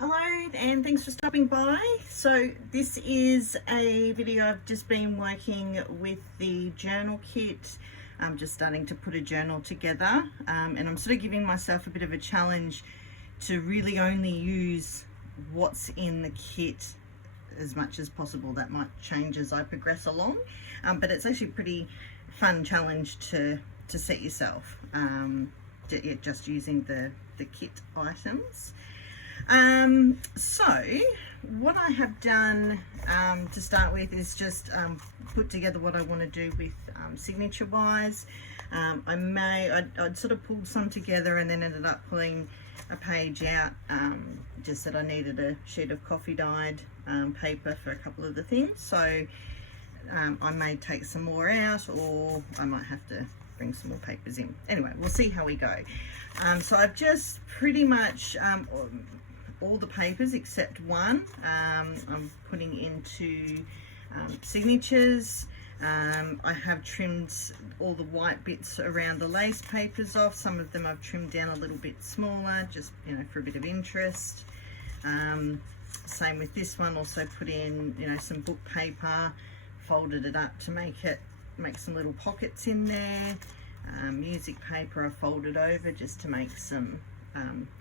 Hello and thanks for stopping by. So this is a video. I've just been working with the journal kit. I'm just starting to put a journal together, and I'm sort of giving myself a bit of a challenge to really only use what's in the kit as much as possible. That might change as I progress along, but it's actually a pretty fun challenge to set yourself, just using the kit items. So what I have done to start with is just put together what I want to do with signature wise. I'd sort of pulled some together and then ended up pulling a page out, just that I needed a sheet of coffee dyed paper for a couple of the things. So I may take some more out, or I might have to bring some more papers in. Anyway, we'll see how we go. So I've just pretty much all the papers except one I'm putting into signatures. I have trimmed all the white bits around the lace papers off. Some of them I've trimmed down a little bit smaller, just for a bit of interest. Same with this one. Also put in some book paper, folded it up to make some little pockets in there. Music paper I folded over just to make some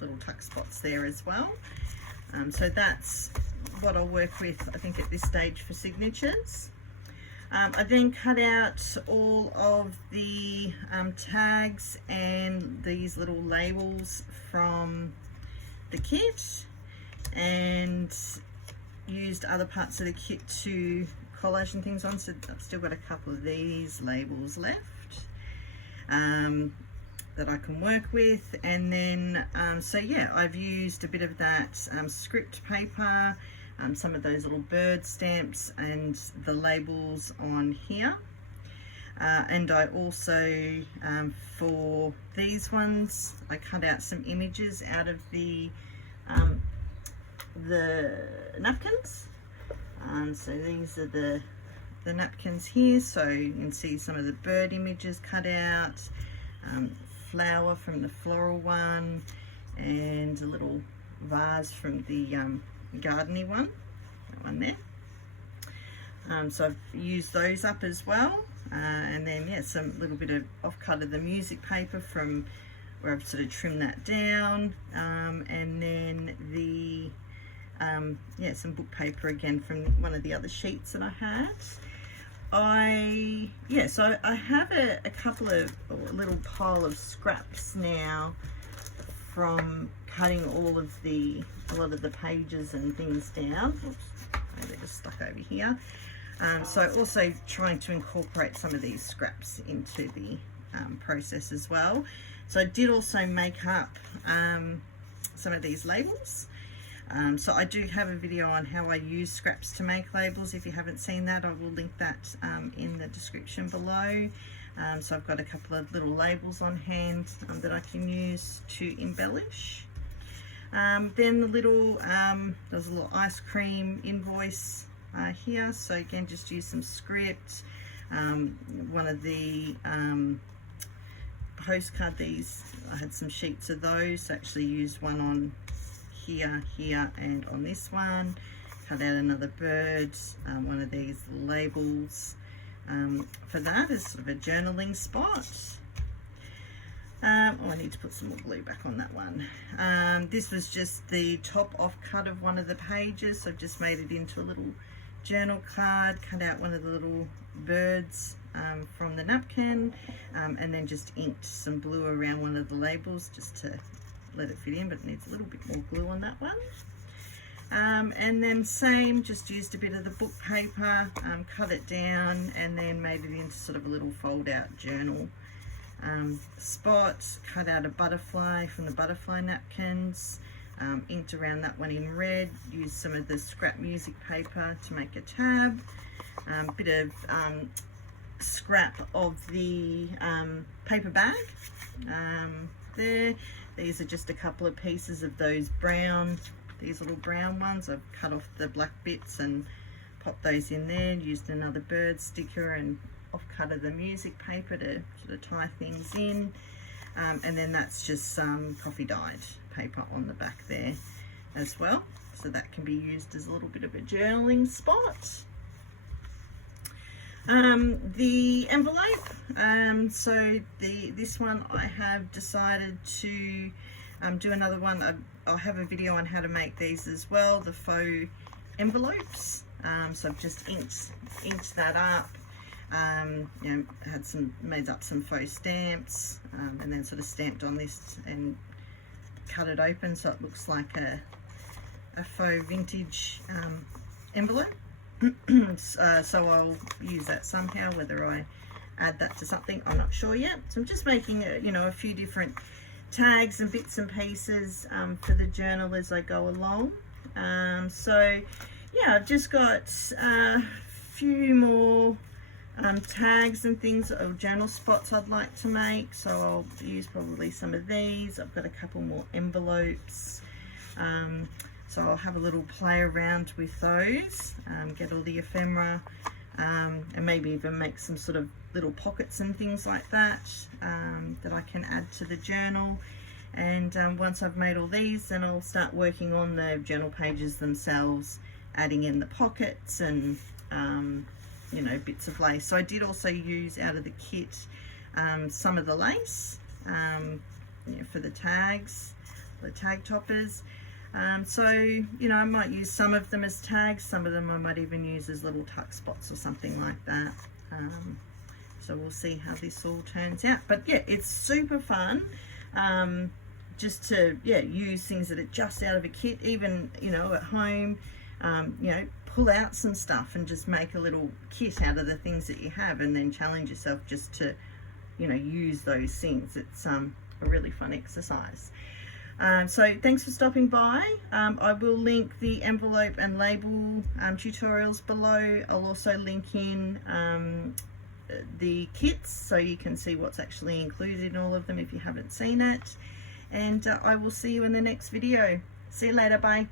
little tuck spots there as well. So that's what I'll work with, I think, at this stage for signatures. I then cut out all of the tags and these little labels from the kit, and used other parts of the kit to collage and things on. So I've still got a couple of these labels left that I can work with. And then so yeah, I've used a bit of that script paper, some of those little bird stamps and the labels on here, and I also for these ones I cut out some images out of the napkins. So these are the napkins here, so you can see some of the bird images cut out, flower from the floral one, and a little vase from the gardeny one, that one there. So I've used those up as well, and then yeah, some little bit of offcut of the music paper from where I've sort of trimmed that down, and then the yeah, some book paper again from one of the other sheets that I had. So I have a couple of, or a little pile of scraps now from cutting a lot of the pages and things down. Oops, they're just stuck over here. So also trying to incorporate some of these scraps into the process as well. So I did also make up some of these labels. So I do have a video on how I use scraps to make labels. If you haven't seen that, I will link that in the description below. So I've got a couple of little labels on hand that I can use to embellish. Then the little, there's a little ice cream invoice here. So again, just use some script. One of the postcard, these, I had some sheets of those. So actually used one on here and on this one. Cut out another bird, one of these labels for that as sort of a journaling spot. I need to put some more glue back on that one. This was just the top off cut of one of the pages, so I've just made it into a little journal card, cut out one of the little birds from the napkin, and then just inked some blue around one of the labels just to let it fit in, but it needs a little bit more glue on that one. And then same, just used a bit of the book paper, cut it down, and then made it into sort of a little fold out journal spot. Cut out a butterfly from the butterfly napkins, inked around that one in red, used some of the scrap music paper to make a tab, bit of scrap of the paper bag there. These are just a couple of pieces of those these little brown ones. I've cut off the black bits and popped those in there, used another bird sticker and offcut of the music paper to sort of tie things in. And then that's just some coffee dyed paper on the back there as well. So that can be used as a little bit of a journaling spot. The envelope, so this one I have decided to do another one. I'll have a video on how to make these as well, the faux envelopes. So I've just inked that up, you know, made up some faux stamps, and then sort of stamped on this and cut it open so it looks like a faux vintage envelope. So I'll use that somehow, whether I add that to something, I'm not sure yet. So I'm just making a few different tags and bits and pieces for the journal as I go along. So yeah, I've just got a few more tags and things, or journal spots I'd like to make, so I'll use probably some of these. I've got a couple more envelopes, so I'll have a little play around with those, get all the ephemera, and maybe even make some sort of little pockets and things like that, that I can add to the journal. And once I've made all these, then I'll start working on the journal pages themselves, adding in the pockets and you know, bits of lace. So I did also use out of the kit some of the lace, you know, for the tags, the tag toppers. So, you know, I might use some of them as tags, some of them I might even use as little tuck spots or something like that. So we'll see how this all turns out. But yeah, it's super fun, just to, yeah, use things that are just out of a kit, even, you know, at home, you know, pull out some stuff and just make a little kit out of the things that you have, and then challenge yourself just to, you know, use those things. It's a really fun exercise. So thanks for stopping by. I will link the envelope and label tutorials below. I'll also link in the kits so you can see what's actually included in all of them if you haven't seen it. And I will see you in the next video. See you later. Bye.